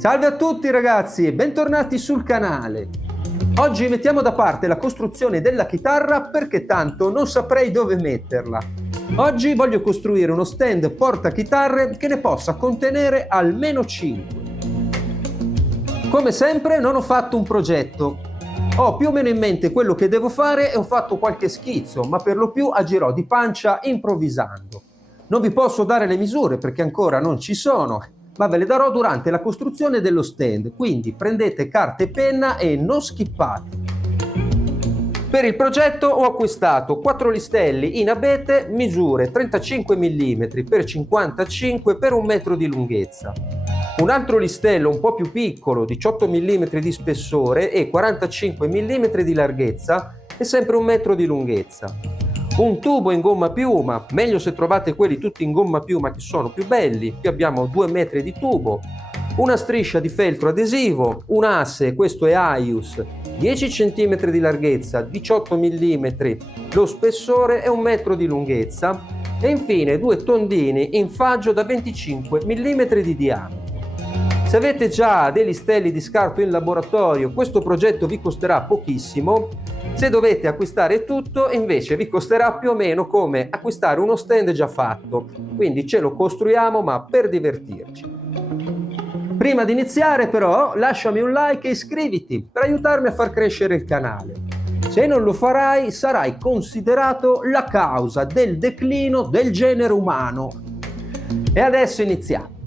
Salve a tutti ragazzi e bentornati sul canale. Oggi mettiamo da parte la costruzione della chitarra perché tanto non saprei dove metterla. Oggi voglio costruire uno stand portachitarre che ne possa contenere almeno 5. Come sempre non ho fatto un progetto. Ho più o meno in mente quello che devo fare e ho fatto qualche schizzo, ma per lo più agirò di pancia improvvisando. Non vi posso dare le misure perché ancora non ci sono, ma ve le darò durante la costruzione dello stand, quindi prendete carta e penna e non skippate. Per il progetto ho acquistato 4 listelli in abete, misure 35 mm x 55 per 1 metro di lunghezza. Un altro listello un po' più piccolo, 18 mm di spessore e 45 mm di larghezza e sempre 1 metro di lunghezza. Un tubo in gomma piuma, meglio se trovate quelli tutti in gomma piuma che sono più belli, qui abbiamo 2 metri di tubo, una striscia di feltro adesivo, un asse, questo è Aius, 10 cm di larghezza, 18 mm lo spessore e 1 metro di lunghezza e infine 2 tondini in faggio da 25 mm di diametro. Se avete già dei listelli di scarto in laboratorio, questo progetto vi costerà pochissimo. Se dovete acquistare tutto, invece vi costerà più o meno come acquistare uno stand già fatto. Quindi ce lo costruiamo, ma per divertirci. Prima di iniziare però, lasciami un like e iscriviti per aiutarmi a far crescere il canale. Se non lo farai, sarai considerato la causa del declino del genere umano. E adesso iniziamo.